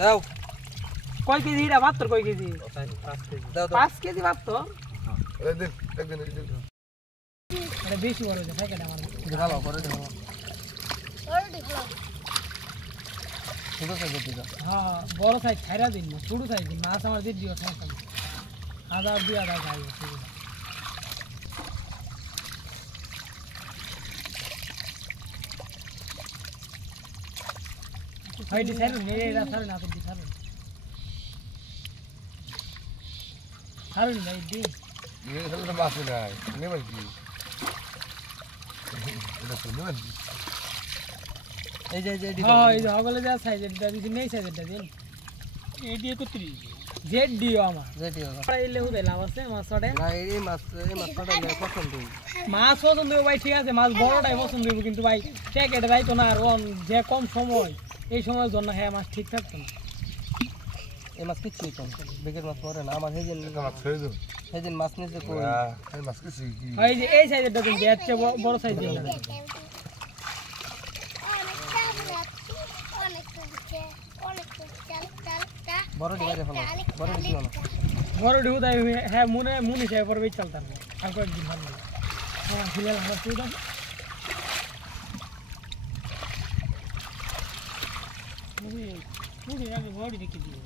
দাও কয় কেজি এটা মাত্র কয় কেজি 5 কেজি দাও 5 কেজি মাত্র একদিন এটা বেশি বড় হয়ে যায় কেটে আমার ভালো করে দাও ছোট সাইজ দিও হ্যাঁ বড় সাইজ ছাইরা দিন না ছোট সাইজ দিন মাছ আমার দিয়ে দিও সমস্যা নেই 1000 2000 খাই হাইডি সাইড নে এটা সারে না তো দি সারে সারে না দি ये सब तो बात है नहीं बल्कि এটা তো নেবেন এই যে হ্যাঁ এই হগলে যা সাইজ এটা দিছি নেই সাইজ এটা দিন এই দিয়ে তো 30 জেড দিও আমার যেটিও পাইলে হুদে লাভ আছে মাছ ছড়ে না এই মাছটা মেরে পছন্দ মাছ পছন্দ হবে ভাই ঠিক আছে মাছ বড়টাই পছন্দ হবে কিন্তু ভাই প্যাকেটে যাইতো না আর যে কম সময় এই সময়ের জন্য হ্যাঁ মাছ ঠিক থাকতো না এই মাছ কিচ্ছু কম বেগের মাছ পরে না আমার মাছ ছেড়ে দাও সেদিন মাছ নিতে কই এই মাছ কি কি এই যে এই সাইজেরটা তুমি এত বড় সাইজ দিন না বড় ডিবারে ফেলো বড় দিও না বড় ঢুদাই হ্যাঁ মুনি চাই পরে চলতাম আর কয়েকদিন ভালো আমার খিলাল আমার তুই দাও মুনি আগে বড় দেখি দিও